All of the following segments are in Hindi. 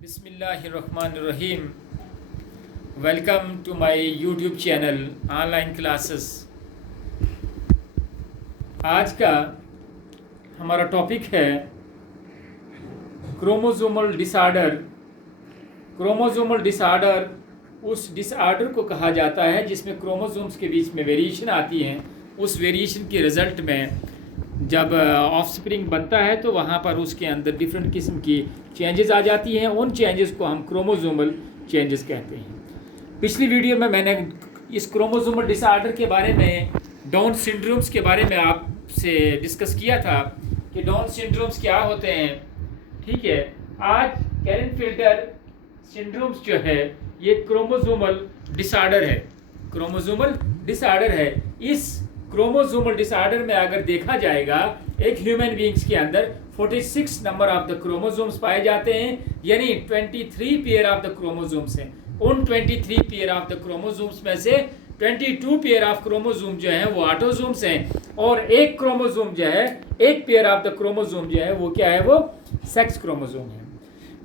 बिस्मिल्लाहिर्रहमानिर्रहीम। Welcome to my YouTube channel online classes. आज का हमारा टॉपिक है क्रोमोसोमल डिसऑर्डर। क्रोमोसोमल डिसऑर्डर उस डिसऑर्डर को कहा जाता है जिसमें क्रोमोसोम्स के बीच में वेरिएशन आती हैं। उस वेरिएशन के रिज़ल्ट में जब ऑफस्प्रिंग बनता है तो वहाँ पर उसके अंदर डिफरेंट किस्म की चेंजेस आ जाती हैं। उन चेंजेस को हम क्रोमोसोमल चेंजेस कहते हैं। पिछली वीडियो में मैंने इस क्रोमोसोमल डिसऑर्डर के बारे में, डाउन सिंड्रोम्स के बारे में आपसे डिस्कस किया था कि डाउन सिंड्रोम्स क्या होते हैं। ठीक है, आज कैलेन-फिल्टर सिंड्रोम्स जो है ये क्रोमोसोमल डिसऑर्डर है। क्रोमोसोमल डिसऑर्डर है। इस क्रोमोसोमल डिसऑर्डर में अगर देखा जाएगा, एक ह्यूमन बींग्स के अंदर 46 नंबर ऑफ द क्रोमोसोम्स पाए जाते हैं, यानी 23 पेयर ऑफ द क्रोमोसोम्स हैं। उन 23 पेयर ऑफ द क्रोमोसोम्स में से 22 पेयर ऑफ क्रोमोसोम जो है वो ऑटोसोम्स हैं, और एक क्रोमोसोम जो है, एक पेयर ऑफ द क्रोमोसोम जो है वो क्या है, वो सेक्स क्रोमोसोम है।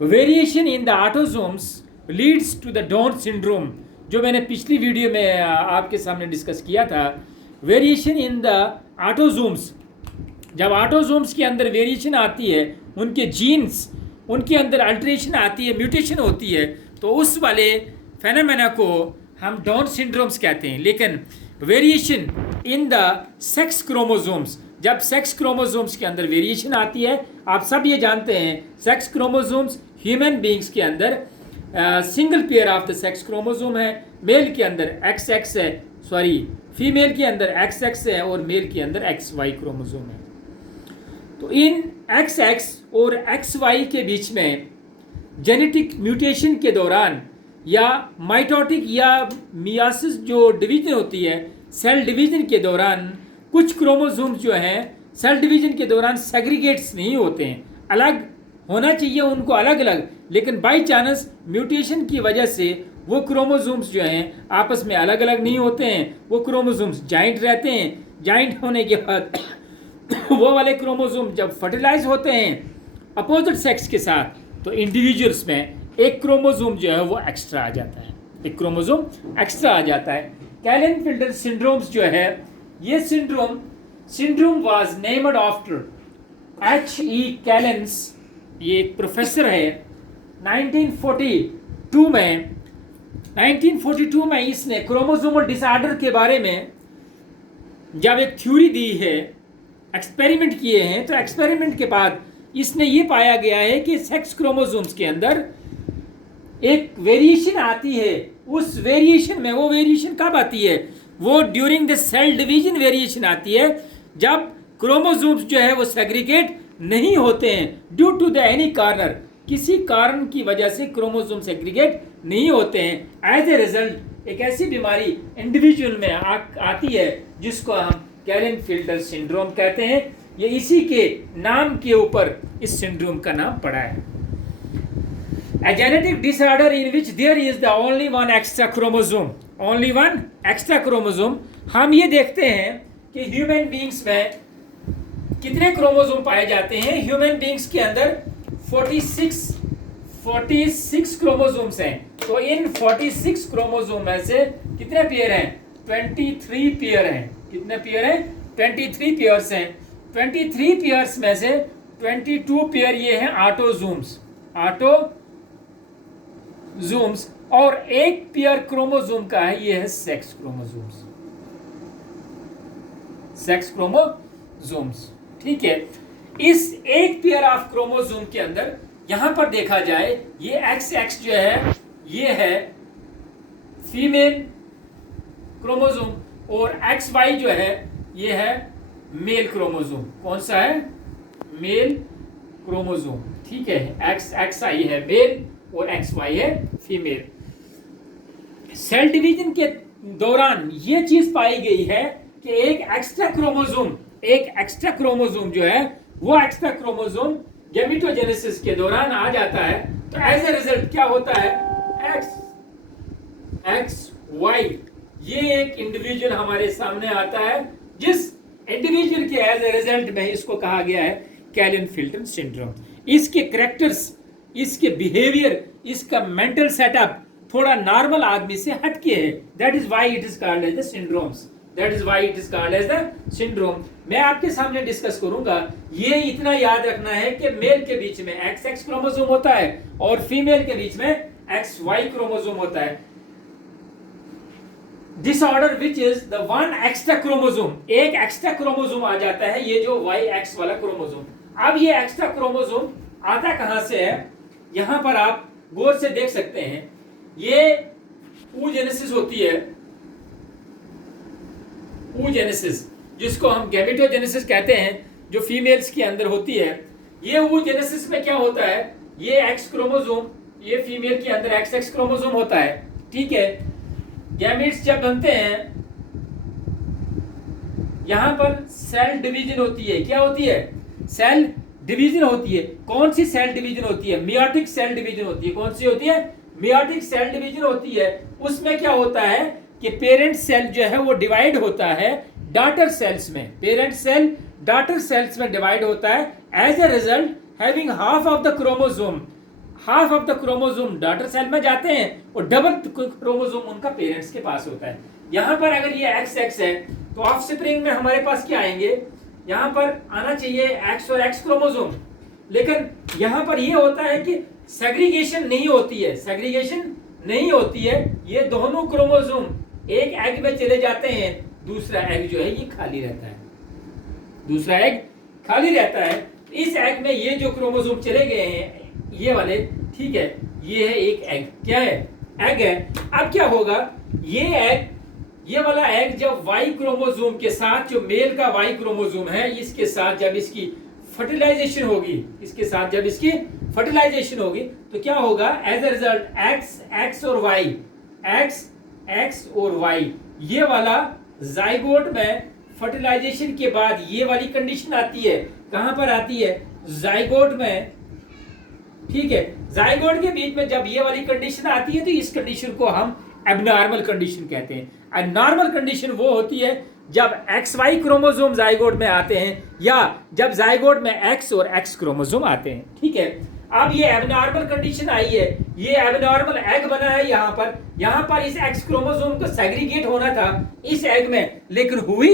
Variation in the autosomes leads to the Down syndrome, जो मैंने पिछली वीडियो में आपके सामने डिस्कस किया था। वेरिएशन इन द ऑटोसोम्स, जब ऑटोसोम्स के अंदर वेरिएशन आती है, उनके जीन्स, उनके अंदर अल्टरेशन आती है, म्यूटेशन होती है, तो उस वाले फेनोमेना को हम डाउन सिंड्रोम्स कहते हैं। लेकिन variation in the sex chromosomes, जब सेक्स क्रोमोसोम्स के अंदर वेरिएशन आती है, आप सब ये जानते हैं सेक्स क्रोमोसोम्स ह्यूमन बींग्स के अंदर single pair of the sex chromosome है। मेल के अंदर XX है, सॉरी फीमेल के अंदर XX है, और मेल के अंदर XY क्रोमोसोम है। तो इन XX और XY के बीच में जेनेटिक म्यूटेशन के दौरान या माइटोटिक या मियासिस जो डिवीजन होती है, सेल डिवीजन के दौरान कुछ क्रोमोसोम्स जो हैं सेल डिवीजन के दौरान सेग्रीगेट्स नहीं होते हैं, अलग होना चाहिए उनको अलग अलग, लेकिन बाई चांस म्यूटेशन की वजह से वो क्रोमोसोम्स जो हैं आपस में अलग अलग नहीं होते हैं, वो क्रोमोसोम्स जॉइंट रहते हैं। जॉइंट होने के बाद वो वाले क्रोमोसोम जब फर्टिलाइज होते हैं अपोजिट सेक्स के साथ, तो इंडिविजुअल्स में एक क्रोमोसोम जो है वो एक्स्ट्रा आ जाता है, एक क्रोमोसोम एक्स्ट्रा आ जाता है। कैलेन-फिल्टर सिंड्रोम्स जो है, ये syndrome was named after H.E. कैलेंस, ये एक प्रोफेसर है। 1942 में इसने क्रोमोसोमल डिसऑर्डर के बारे में जब एक थ्योरी दी है, एक्सपेरिमेंट किए हैं, तो एक्सपेरिमेंट के बाद इसने ये पाया गया है कि सेक्स क्रोमोसोम्स के अंदर एक वेरिएशन आती है। उस वेरिएशन में, वो वेरिएशन कब आती है, वो during the cell division variation आती है, जब क्रोमोसोम्स जो है वो सेग्रीगेट नहीं होते हैं due to the any corner, किसी कारण की वजह से क्रोमोसोम सेग्रीगेट नहीं होते हैं। एज ए रिजल्ट एक ऐसी बीमारी इंडिविजुअल में आती है जिसको हम कैलेन-फिल्टर सिंड्रोम कहते हैं। ये इसी के नाम के ऊपर इस सिंड्रोम का नाम पड़ा है। A genetic disorder in which there is the only one extra chromosome, only one extra chromosome। हम ये देखते हैं कि ह्यूमन बींग्स में कितने क्रोमोसोम पाए जाते हैं। ह्यूमन बींग्स के अंदर 46 क्रोमोसोम्स हैं। तो इन 46 क्रोमोसोम में से कितने पेयर हैं, 23 पेयर हैं। कितने पेयर हैं, 23 पेयर्स हैं। 23 पेयर्स में से 22 पेयर ये हैं ऑटोसोम्स, और एक पेयर क्रोमोसोम का है, ये है सेक्स क्रोमोसोम्स। ठीक है, इस एक पेयर ऑफ क्रोमोसोम के अंदर यहां पर देखा जाए, ये XX जो है ये है फीमेल क्रोमोसोम, और XY जो है ये है मेल क्रोमोसोम। कौन सा है, मेल क्रोमोसोम। ठीक है, XI है मेल और XY है फीमेल। सेल डिवीजन के दौरान ये चीज पाई गई है कि एक एक्स्ट्रा क्रोमोसोम जो है, वो एक्स्ट्रा क्रोमोसोम गैमेटोजेनेसिस के दौरान आ जाता है। तो एज ए रिजल्ट क्या होता है, XY, ये एक इंडिविजुअल हमारे सामने आता है, जिस इंडिविजुअल के एज ए रिजल्ट में इसको कहा गया है कैलेन-फिल्टर सिंड्रोम। इसके कैरेक्टर्स इसके बिहेवियर, इसका मेंटल सेटअप थोड़ा नॉर्मल आदमी से हटके है। That is why it is called as the syndromes, that is why it is called as the syndrome. मैं आपके सामने डिस्कस करूंगा। ये इतना याद रखना है कि मेल के बीच में XX क्रोमोसोम होता है और फीमेल के बीच में XY क्रोमोसोम होता है। Disorder which is the one extra chromosome, एक एक्स्ट्रा क्रोमोसोम आ जाता है, ये जो YX वाला क्रोमोसोम। अब ये एक्स्ट्रा क्रोमोसोम आता कहां से है, यहां पर आप गौर से देख सकते हैं। ये oogenesis होती है, oogenesis, जिसको हम गैमेटोजेनेसिस कहते हैं, जो फीमेल्स के अंदर होती है। ये oogenesis में क्या होता है, ये X क्रोमोसोम, ये फीमेल के अंदर XX क्रोमोसोम होता है, ठीक है। गैमेट्स जब बनते हैं, यहां पर सेल डिवीजन होती है। क्या होती है, सेल डिवीजन होती है। कौन सी सेल डिवीजन होती है, मियोटिक सेल डिवीजन होती है। कौन सी होती है, मियोटिक सेल डिवीजन होती है। उसमें क्या होता है कि पेरेंट सेल जो है वो डिवाइड होता है डॉटर सेल्स में, पेरेंट सेल डॉटर सेल्स में डिवाइड होता है। As a result having half of the chromosome, half of the chromosome daughter cell में जाते हैं और डबल क्रोमोसोम उनका पेरेंट्स के पास होता है। यहां पर अगर ये XX है तो ऑफस्प्रिंग में हमारे पास क्या आएंगे, यहां पर आना चाहिए X और X क्रोमोसोम। लेकिन यहां पर ये होता है कि सेग्रीगेशन नहीं होती है, सेग्रीगेशन नहीं होती है। ये दोनों क्रोमोसोम एक एग में चले जाते हैं, दूसरा एग जो है ये खाली रहता है, दूसरा एग खाली रहता है। इस एग में ये जो क्रोमोसोम चले गए हैं, ये वाले, ठीक है, ये है एक एग। क्या है, एग है। अब क्या होगा, ये एग, ये वाला एग जब वाई क्रोमोसोम के साथ, जो मेल का वाई क्रोमोसोम है, इसके साथ जब इसकी फर्टिलाइजेशन होगी, इसके साथ जब इसकी फर्टिलाइजेशन होगी तो क्या होगा, एज अ रिजल्ट X और Y, X और Y, ये वाला जाइगोट में फर्टिलाइजेशन के बाद ये वाली कंडीशन आती है। कहां पर आती है, जाइगोट में, ठीक है। जाइगोट के बीच में जब ये वाली कंडीशन आती है तो इस कंडीशन को हम एबनॉर्मल कंडीशन कहते हैं। नॉर्मल कंडीशन वो होती है जब XY क्रोमोसोम जाइगोट में आते हैं या जब जाइगोट में X और X क्रोमोसोम आते हैं, ठीक है। अब ये एबनॉर्मल कंडीशन आई है, ये एबनॉर्मल एग बना है यहां पर इस X क्रोमोसोम को सेग्रीगेट होना था इस एग में, लेकिन हुई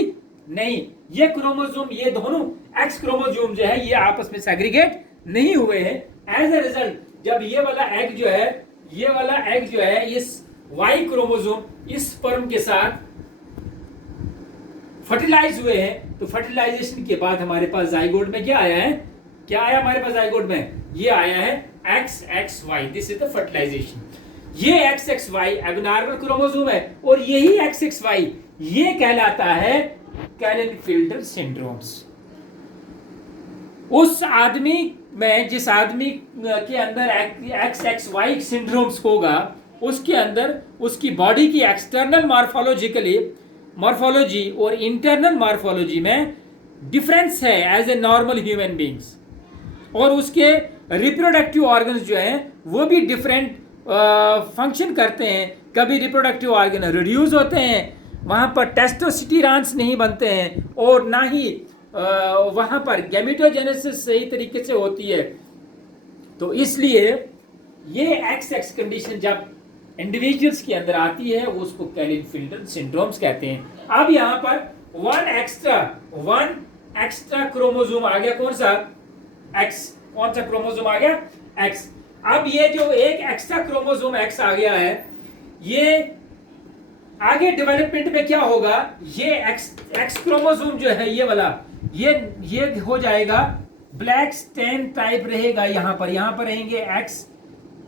नहीं। ये क्रोमोसोम, ये दोनों X क्रोमोसोम जो है ये आपस में सेग्रीगेट नहीं हुए हैं। एज ए रिजल्ट जब ये वाला एग जो है, ये वाला एग जो है इस Y क्रोमोसोम इस स्पर्म के साथ फर्टिलाइज हुए हैं, तो फर्टिलाइजेशन के बाद हमारे पास जाइगोट में क्या आया है, क्या आया हमारे पास जाइगोट में, ये आया है XXY। This is the fertilisation. ये XXY एबनॉर्मल क्रोमोसोम है और यही XXY ये कहलाता है कैलेन-फिल्टर सिंड्रोम्स। उस आदमी में, जिस आदमी के अंदर XXY सिंड्रोम्स होगा, उसके अंदर उसकी बॉडी की एक्सटर्नल मॉर्फोलॉजी और इंटरनल मॉर्फोलॉजी में डिफरेंस है as a normal human beings, और उसके रिप्रोडक्टिव ऑर्गन्स जो हैं वो भी डिफरेंट फंक्शन करते हैं। कभी रिप्रोडक्टिव ऑर्गन रिड्यूस होते हैं, वहाँ पर टेस्टोस्टेरॉन्स नहीं बनते हैं, और ना ही वहाँ पर गैमेटोजेनेसिस सही तरीके से होती है। तो इसलिए ये XX कंडीशन जब इंडिविजुअल्स के अंदर आती है उसको कैलेन-फिल्टर सिंड्रोम्स कहते हैं। अब यहाँ पर वन एक्स्ट्रा क्रोमोसोम आ गया, कौन सा, X। कौन सा क्रोमोसोम आ गया, X। अब ये जो एक एक्स्ट्रा क्रोमोसोम X आ गया है, ये आगे डेवलपमेंट में क्या होगा, ये X क्रोमोसोम जो है ये वाला, ये हो जाएगा ब्लैक स्टेन टाइप रहेगा। यहाँ पर रहेंगे X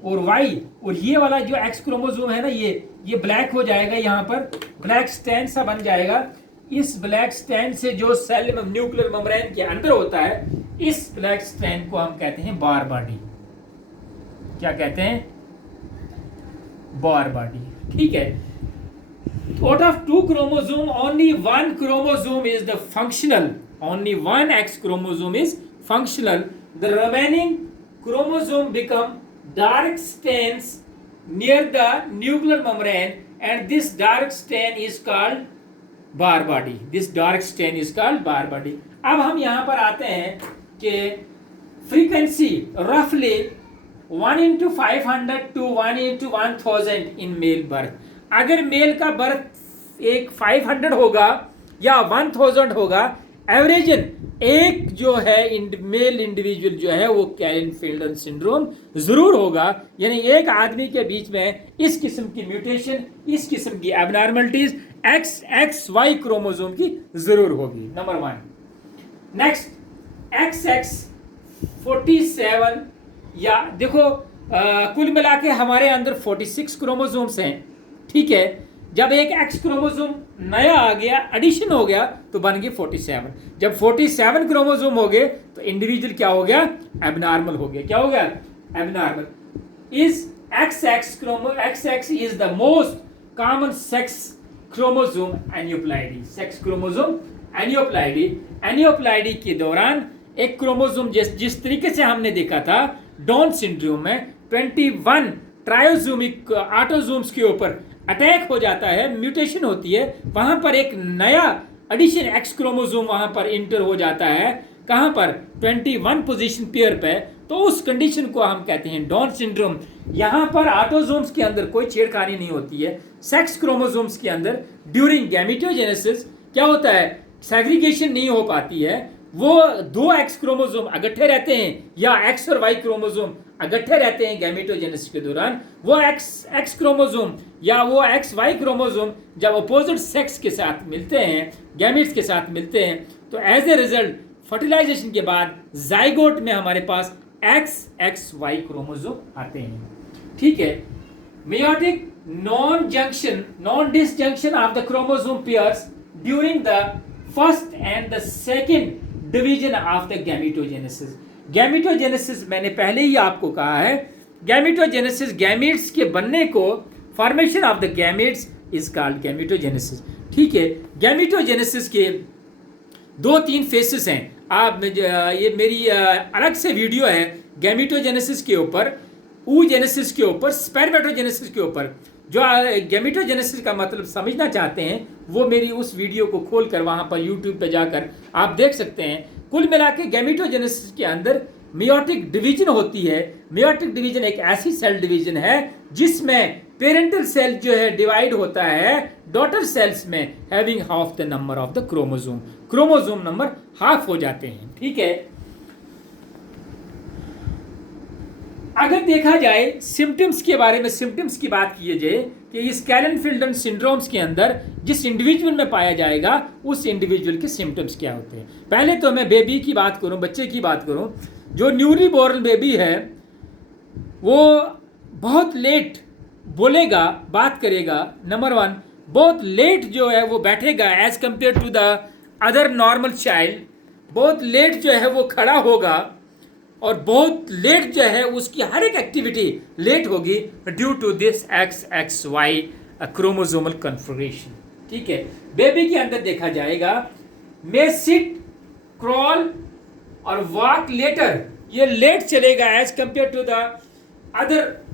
और Y, और ये वाला जो X क्रोमोसोम है ना, ये ब्लैक हो जाएगा, यहाँ पर ब्लैक स्टेन सा बन जाएगा। इस ब्लैक स्टेन से जो सेल में न्यूक्लियर मेम्ब्रेन के अंदर होता है, इस ब्लैक स्टेन को हम कहते हैं बार बॉडी। क्या कहते हैं, बार बॉडी, ठीक है। Out of 2 chromosome, only 1 chromosome is the functional. Only 1 X chromosome is functional. The remaining chromosome become dark stains near the nuclear membrane, and this dark stain is called bar body. This dark stain is called bar body. अब हम यहाँ पर आते हैं कि frequency roughly 1/500 to 1/1000 in male birth. अगर मेल का बर्थ एक 500 होगा या 1000 होगा, एवरेजन एक जो है मेल इंडिविजुअल जो है वो क्लेन-फेल्डन सिंड्रोम जरूर होगा। यानी एक आदमी के बीच में इस किस्म की म्यूटेशन, इस किस्म की एबनॉर्मलिटीज XXY क्रोमोसोम की जरूर होगी, नंबर 1। नेक्स्ट XX47, या देखो कुल मिला के हमारे अंदर 46 क्रोमोसोम्स हैं, ठीक है। जब एक एक्स क्रोमोसोम नया आ गया, एडिशन हो गया, तो बन गए 47। जब 47 क्रोमोसोम हो गए तो इंडिविजुअल क्या हो गया, एबनॉर्मल हो गया। क्या हो गया, abnormal. Is XX is the most common sex chromosome aneuploidy. Sex chromosome aneuploidy. Aneuploidy के दौरान एक क्रोमोसोम जिस तरीके से हमने देखा था डाउन सिंड्रोम में 21 ट्रायोसोमिक ऑटोसोम्स के ऊपर अटैक हो जाता है, म्यूटेशन होती है, वहां पर एक नया एडिशन एक्स क्रोमोसोम वहां पर इंटर हो जाता है। कहां पर, 21 पोजीशन पेयर पे। तो उस कंडीशन को हम कहते हैं डाउन सिंड्रोम। यहां पर ऑटोसोम्स के अंदर कोई छेड़खानी नहीं होती है। सेक्स क्रोमोसोम्स के अंदर ड्यूरिंग गैमेटोजेनेसिस क्या होता है, सेग्रीगेशन नहीं हो पाती है। वो दो एक्स क्रोमोसोम इकट्ठे रहते हैं या एक्स और वाई क्रोमोसोम इकट्ठे रहते हैं गैमेटोजेनेसिस के दौरान। वो एक्स क्रोमोसोम या वो एक्स वाई क्रोमोसोम जब अपोजिट सेक्स के साथ मिलते हैं, गैमेट्स के साथ मिलते हैं, तो एज ए रिजल्ट फर्टिलाइजेशन के बाद जाइगोट में हमारे पास XXY क्रोमोसोम आते हैं, ठीक है। Meiotic non disjunction of the chromosome pairs during the first and the second division of the gametogenesis. Gametogenesis मैंने पहले ही आपको कहा है, गैमेटोजेनेसिस गैमेट्स के बनने को, formation of the gametes is called gametogenesis, ठीक है। गैमेटोजेनेसिस के 2-3 फेसेस हैं। आप ये मेरी अलग से वीडियो है गैमेटोजेनेसिस के ऊपर, oogenesis के ऊपर, स्पर्मेटोजेनेसिस के ऊपर। जो गैमेटोजेनेसिस का मतलब समझना चाहते हैं वो मेरी उस वीडियो को खोलकर वहां पर यूट्यूब पे जाकर आप देख सकते हैं। कुल मिला के गैमेटोजेनेसिस के अंदर मेयोटिक डिवीजन होती है। मेयोटिक डिवीजन एक ऐसी सेल डिवीजन है जिसमें पेरेंटल सेल जो है डिवाइड होता है डॉटर सेल्स में, having half the number of the chromosome. Chromosome number half हो जाते हैं, ठीक है। अगर देखा जाए सिम्टम्स के बारे में, सिम्टम्स की बात की जाए कि इस क्लेन-फेल्डन सिंड्रोम्स के अंदर जिस इंडिविजुअल में पाया जाएगा उस इंडिविजुअल के सिम्टम्स क्या होते हैं। पहले तो मैं बेबी की बात करूं, बच्चे की बात करूं। जो न्यूली बोर्न बेबी है वो बहुत लेट बोलेगा, बात करेगा, नंबर 1। बहुत लेट जो है वो बैठेगा as compare to the other normal child. बहुत लेट जो है वो खड़ा होगा और बहुत लेट जो है उसकी हर एक एक्टिविटी लेट होगी due to this XXY chromosomal configuration, ठीक है। बेबी के अंदर देखा जाएगा मे सिट, क्रॉल और वॉक लेटर। ये लेट चलेगा as compare to the other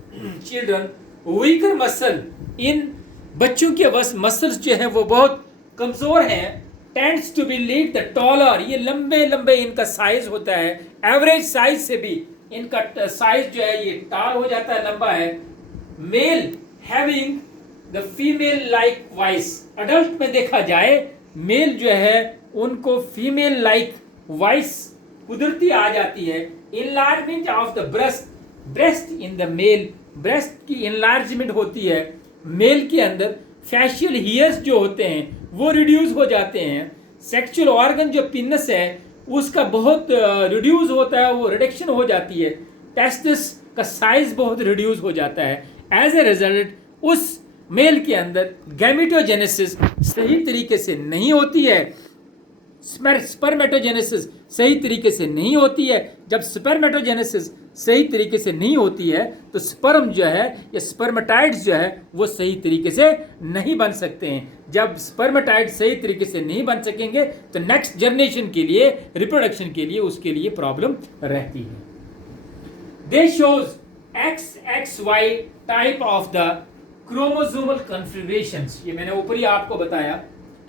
children. Weaker muscle, इन बच्चों के मसल्स जो है वो बहुत कमजोर हैं। Tends to be lead the taller, ये लंबे लंबे इनका साइज होता है। एवरेज साइज से भी इनका साइज जो है ये टाल हो जाता है, लंबा है। Male having the female like voice. Adult में देखा जाए मेल जो है उनको फीमेल लाइक वॉइस कुदरती आ जाती है। Enlargement of the breast in the male, breast की इनलार्जमेंट होती है मेल के अंदर। फैशियल हेयर्स जो होते हैं वो रिड्यूस हो जाते हैं। सेक्सुअल ऑर्गन जो पिनस है उसका बहुत रिड्यूस होता है, वो रिडक्शन हो जाती है। टेस्टिस का साइज बहुत रिड्यूस हो जाता है। एज ए रिजल्ट उस मेल के अंदर गैमेटोजेनेसिस सही तरीके से नहीं होती है, स्पर्मेटोजेनेसिस सही तरीके से नहीं होती है। जब स्पर्मेटोजेनेसिस सही तरीके से नहीं होती है तो स्पर्म जो है या स्पर्मेटाइड्स जो है वो सही तरीके से नहीं बन सकते हैं। जब स्पर्मेटाइड्स सही तरीके से नहीं बन सकेंगे तो नेक्स्ट जनरेशन के लिए, रिप्रोडक्शन के लिए, उसके लिए प्रॉब्लम रहती है। They shows XXY type of the chromosomal configurations, ये मैंने ऊपर ही आपको बताया।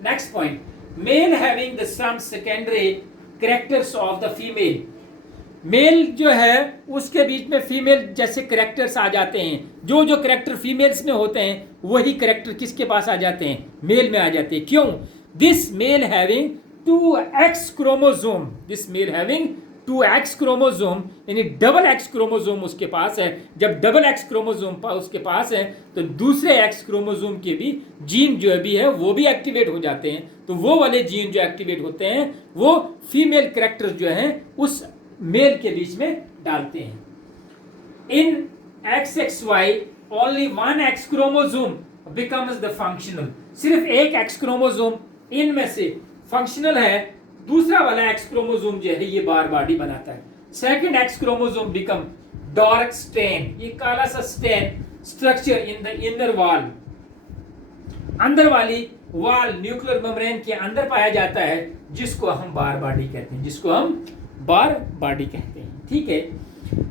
Next point, male having the some secondary characters of the female. Male जो है उसके बीच में फीमेल जैसे करेक्टर्स आ जाते हैं, जो जो करेक्टर फीमेल्स में होते हैं वही करेक्टर किसके पास आ जाते हैं, मेल में आ जाते हैं। क्यों? This male having 2x chromosome, this male having 2x chromosome, यानी डबल एक्स क्रोमोसोम उसके पास है। जब डबल एक्स क्रोमोसोम उसके पास है तो दूसरे एक्स क्रोमोसोम के भी जीन जो भी है वो भी एक्टिवेट हो जाते हैं। तो वो वाले जीन जो एक्टिवेट होते हैं वो फीमेल करेक्टर जो है उस मेल के बीच में डालते हैं। इन XXY only one x chromosome becomes the functional, सिर्फ एक एक्स क्रोमोसोम इनमें से फंक्शनल है, दूसरा वाला एक्स क्रोमोसोम जो है ये बार बॉडी बनाता है। Second X chromosome become dark stain, ये काला सा stain structure in the inner wall, अंदर वाली वॉल न्यूक्लियर मेम्ब्रेन के अंदर पाया जाता है, जिसको हम बार बॉडी कहते हैं, जिसको हम बार बॉडी कहते हैं। ठीक है।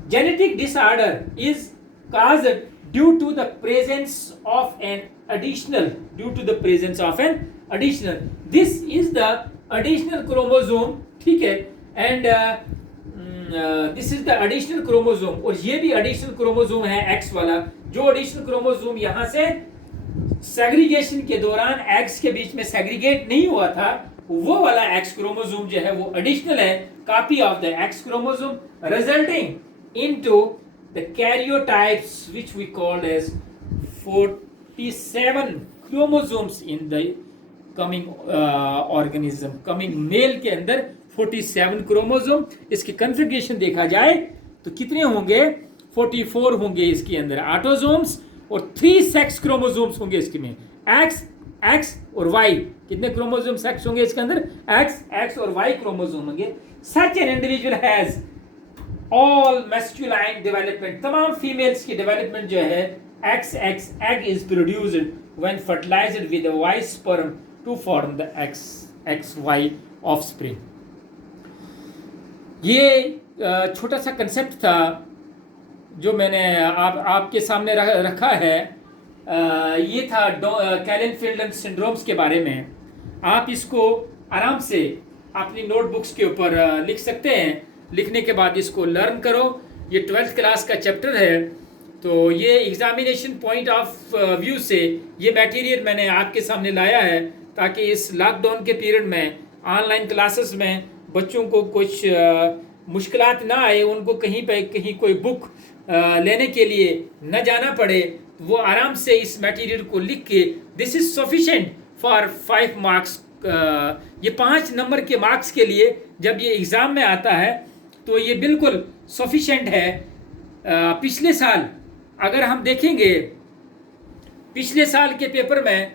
Genetic disorder is caused due to the presence of an additional, due to the presence of an additional, this is the additional chromosome, ठीक है, and this is the additional chromosome, और ये भी additional chromosome है X वाला, जो additional chromosome यहाँ से segregation के दौरान eggs के बीच में segregate नहीं हुआ था, वो वाला X chromosome जो है वो additional है, copy of the X chromosome, resulting into the karyotypes which we called as 47 chromosomes in the coming organism, coming male के अंदर 47 क्रोमोसोम। इसकी कन्फिगरेशन देखा जाए तो कितने होंगे, 44 होंगे इसके अंदर ऑटोसोम्स, और 3 सेक्स क्रोमोसोम्स होंगे इसके में, एक्स और वाई। कितने क्रोमोसोम सेक्स होंगे इसके अंदर, एक्स और वाई क्रोमोसोम होंगे। Such an individual has all masculine development, तमाम फीमेल्स की डेवलपमेंट जो है XX egg is produced when fertilized with a Y sperm to form the XY offspring। ये छोटा सा कंसेप्ट था जो मैंने आपके सामने रखा है। ये था कैलन-फिल्डन सिंड्रोम्स के बारे में। आप इसको आराम से अपनी नोटबुक्स के ऊपर लिख सकते हैं। लिखने के बाद इसको लर्न करो। ये 12th क्लास का चैप्टर है, तो ये एग्जामिनेशन पॉइंट ऑफ व्यू से ये मटेरियल मैंने आपके सामने लाया है, ताकि इस लॉकडाउन के पीरियड में ऑनलाइन क्लासेस में बच्चों को कुछ मुश्किलात ना आए, उनको कहीं कोई बुक लेने के लिए न जाना पड़े, वो आराम से इस मटेरियल को लिख के this is sufficient for 5 marks, ये 5 नंबर के मार्क्स के लिए जब ये एग्ज़ाम में आता है तो ये बिल्कुल सफिशेंट है। पिछले साल अगर हम देखेंगे, पिछले साल के पेपर में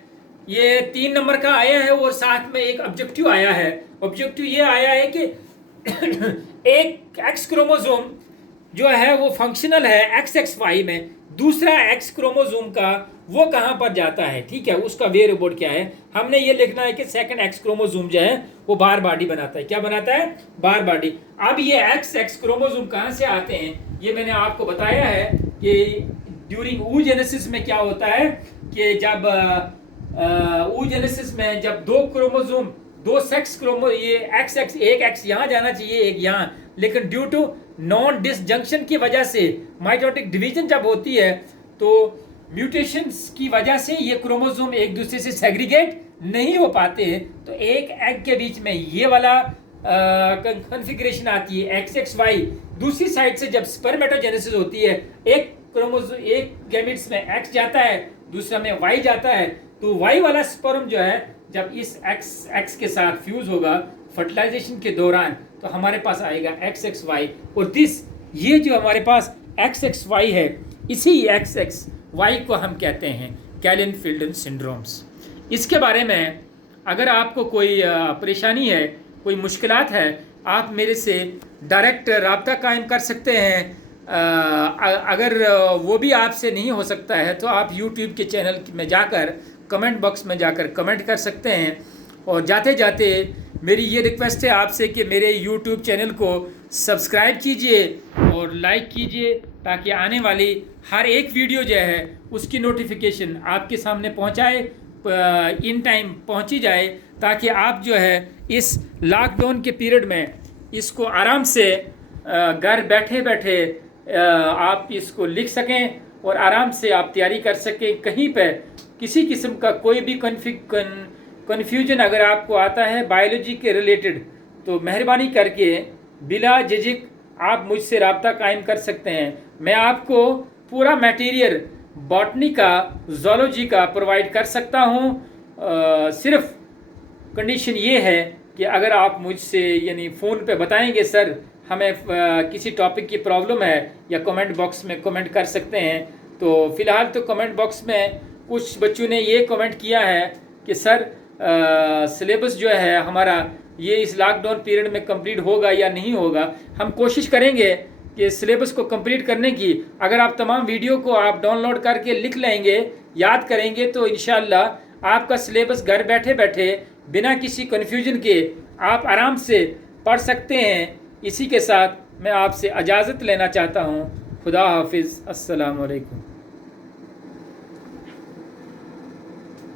ये 3 नंबर का आया है और साथ में एक ऑब्जेक्टिव आया है। ऑब्जेक्टिव ये आया है कि एक एक्स क्रोमोसोम जो है वो फंक्शनल है XXY में, दूसरा एक्स क्रोमोसोम का वो कहाँ पर जाता है, ठीक है, उसका वे रिपोर्ट क्या है। हमने ये लिखना है कि सेकंड एक्स क्रोमोसोम जो है वो बार बॉडी बनाता है। क्या बनाता है? बार बॉडी। अब ये एक्स क्रोमोसोम कहाँ से आते हैं, ये मैंने आपको बताया है कि ड्यूरिंग oogenesis में क्या होता है कि जब oogenesis में जब 2 क्रोमोसोम, 2 सेक्स क्रोमो, ये एक्स एक एक्स यहाँ जाना चाहिए, एक यहाँ, लेकिन ड्यू टू नॉन डिसजंक्शन की वजह से माइटोटिक डिवीजन जब होती है तो म्यूटेशंस की वजह से ये क्रोमोसोम एक दूसरे से सेग्रीगेट नहीं हो पाते हैं, तो एक एग के बीच में ये वाला कॉन्फ़िगरेशन आती है XXY। दूसरी साइड से जब स्पर्मेटोजेनेसिस होती है, एक क्रोमोसोम, एक गैमेट्स में X जाता है, दूसरा में Y जाता है, तो Y वाला स्पर्म जो है जब इस X के साथ फ्यूज होगा फर्टिलाइजेशन के दौरान, तो हमारे पास आएगा XXY। और ये जो हमारे पास XXY है, इसी XXY को हम कहते हैं कैलन-फिल्डन सिंड्रोम्स। इसके बारे में अगर आपको कोई परेशानी है, कोई मुश्किलात है, आप मेरे से डायरेक्ट रब्ता कायम कर सकते हैं। अगर वो भी आपसे नहीं हो सकता है तो आप YouTube के चैनल में जाकर कमेंट बॉक्स में जाकर कमेंट कर सकते हैं। और जाते जाते मेरी ये रिक्वेस्ट है आपसे कि मेरे YouTube चैनल को सब्सक्राइब कीजिए और लाइक कीजिए, ताकि आने वाली हर एक वीडियो जो है उसकी नोटिफिकेशन आपके सामने पहुंचाए, इन टाइम पहुंची जाए, ताकि आप जो है इस लॉकडाउन के पीरियड में इसको आराम से घर बैठे बैठे आप इसको लिख सकें और आराम से आप तैयारी कर सकें। कहीं पर किसी किस्म का कोई भी कन्फ्यूजन अगर आपको आता है बायोलॉजी के रिलेटेड, तो मेहरबानी करके बिला झिझक आप मुझसे रब्ता कायम कर सकते हैं। मैं आपको पूरा मटेरियल बॉटनी का, ज़ूलॉजी का प्रोवाइड कर सकता हूँ। सिर्फ कंडीशन ये है कि अगर आप मुझसे यानी फ़ोन पे बताएंगे सर हमें किसी टॉपिक की प्रॉब्लम है, या कमेंट बॉक्स में कमेंट कर सकते हैं। तो फ़िलहाल तो कमेंट बॉक्स में कुछ बच्चों ने ये कमेंट किया है कि सर सिलेबस जो है हमारा ये इस लॉकडाउन पीरियड में कंप्लीट होगा या नहीं होगा। हम कोशिश करेंगे कि सिलेबस को कंप्लीट करने की। अगर आप तमाम वीडियो को आप डाउनलोड करके लिख लेंगे, याद करेंगे, तो इंशाअल्लाह आपका सिलेबस घर बैठे बैठे बिना किसी कन्फ्यूजन के आप आराम से पढ़ सकते हैं। इसी के साथ मैं आपसे इजाज़त लेना चाहता हूँ। खुदा हाफिज़। अस्सलाम वालेकुम।